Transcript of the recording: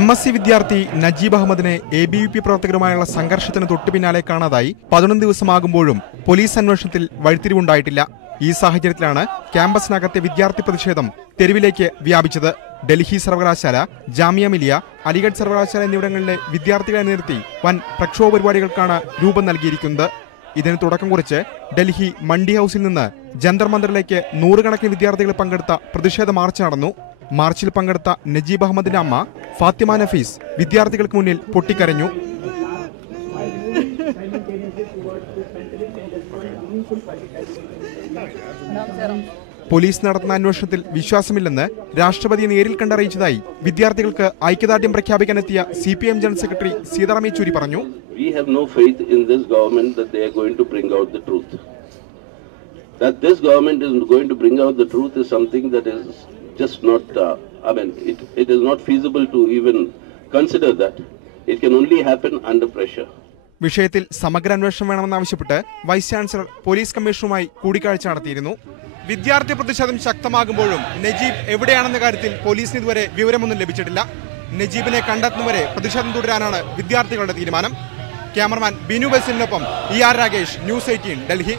MSc വിദ്യാർത്ഥി Najeeb അഹമ്മദിനെ ABVP പ്രവർത്തകരുമായുള്ള സംഘർഷത്തിന് തൊട്ടു പിന്നാലെ കാണാതായി 11 ദിവസമാകുമ്പോഴും പോലീസ് അന്വേഷണത്തിൽ വഴിത്തിരിവുണ്ടായിട്ടില്ല. ഈ സാഹചര്യത്തിലാണ് ക്യാമ്പസിനകത്തെ വിദ്യാർത്ഥി പ്രതിഷേധം തെരുവിലേക്ക് വ്യാപിച്ചത്. ഡൽഹി സർവകലാശാല, ജാമിയ മിലിയ, അലിഗഡ് സർവകലാശാല എന്നിവിടങ്ങളിലെ വിദ്യാർത്ഥികളെ നിർത്തി വൻ പ്രക്ഷോഭ പരിപാടികൾക്കാണ് രൂപം നൽകിയിരിക്കുന്നത്. ഇതിന് തുടക്കം കുറിച്ച് ഡൽഹി മണ്ഡി ഹൌസിൽ നിന്ന് ജന്തർ മന്ദറിലേക്ക് നൂറുകണക്കിന് വിദ്യാർത്ഥികൾ പങ്കെടുത്ത പ്രതിഷേധ മാർച്ച് നടന്നു. മാർച്ചിൽ പങ്കെടുത്ത നജീബ് അഹമ്മദിന്റെ അമ്മ ഫാത്തിമ നഫീസ് വിദ്യാർത്ഥികൾക്ക് മുന്നിൽ പൊട്ടിക്കരഞ്ഞു. പോലീസ് നടത്തുന്ന അന്വേഷണത്തിൽ വിശ്വാസമില്ലെന്ന് രാഷ്ട്രപതിയെ നേരിൽ കണ്ടറിയിച്ചതായി വിദ്യാർത്ഥികൾക്ക് ഐക്യദാർഢ്യം പ്രഖ്യാപിക്കാനെത്തിയ CPM general secretary Sitaram Yechury പറഞ്ഞു. We have no faith in this government that they are going to bring out the truth. That this government is going to bring out the truth is something that is just not, it is not feasible to even consider that. It can only happen under pressure. വിഷയത്തിൽ സമഗ്ര അന്വേഷണം വേണമെന്നാവശ്യപ്പെട്ട് vice chancellor police കമ്മീഷണറുമായി കൂടിക്കാഴ്ച നടത്തിയിരുന്നു. വിദ്യാർത്ഥി പ്രതിഷേധം ശക്തമാകുമ്പോഴും നജീബ് എവിടെയാണെന്ന കാര്യത്തിൽ പോലീസിന് ഇതുവരെ വിവരമൊന്നും ലഭിച്ചിട്ടില്ല. നജീബിനെ കണ്ടെത്തുന്നവരെ പ്രതിഷേധം തുടരാനാണ് വിദ്യാർത്ഥികളുടെ തീരുമാനം. ക്യാമറമാൻ ബിനു ബസിനൊപ്പം ER രാകേഷ്, ന്യൂസ് 18, ഡൽഹി.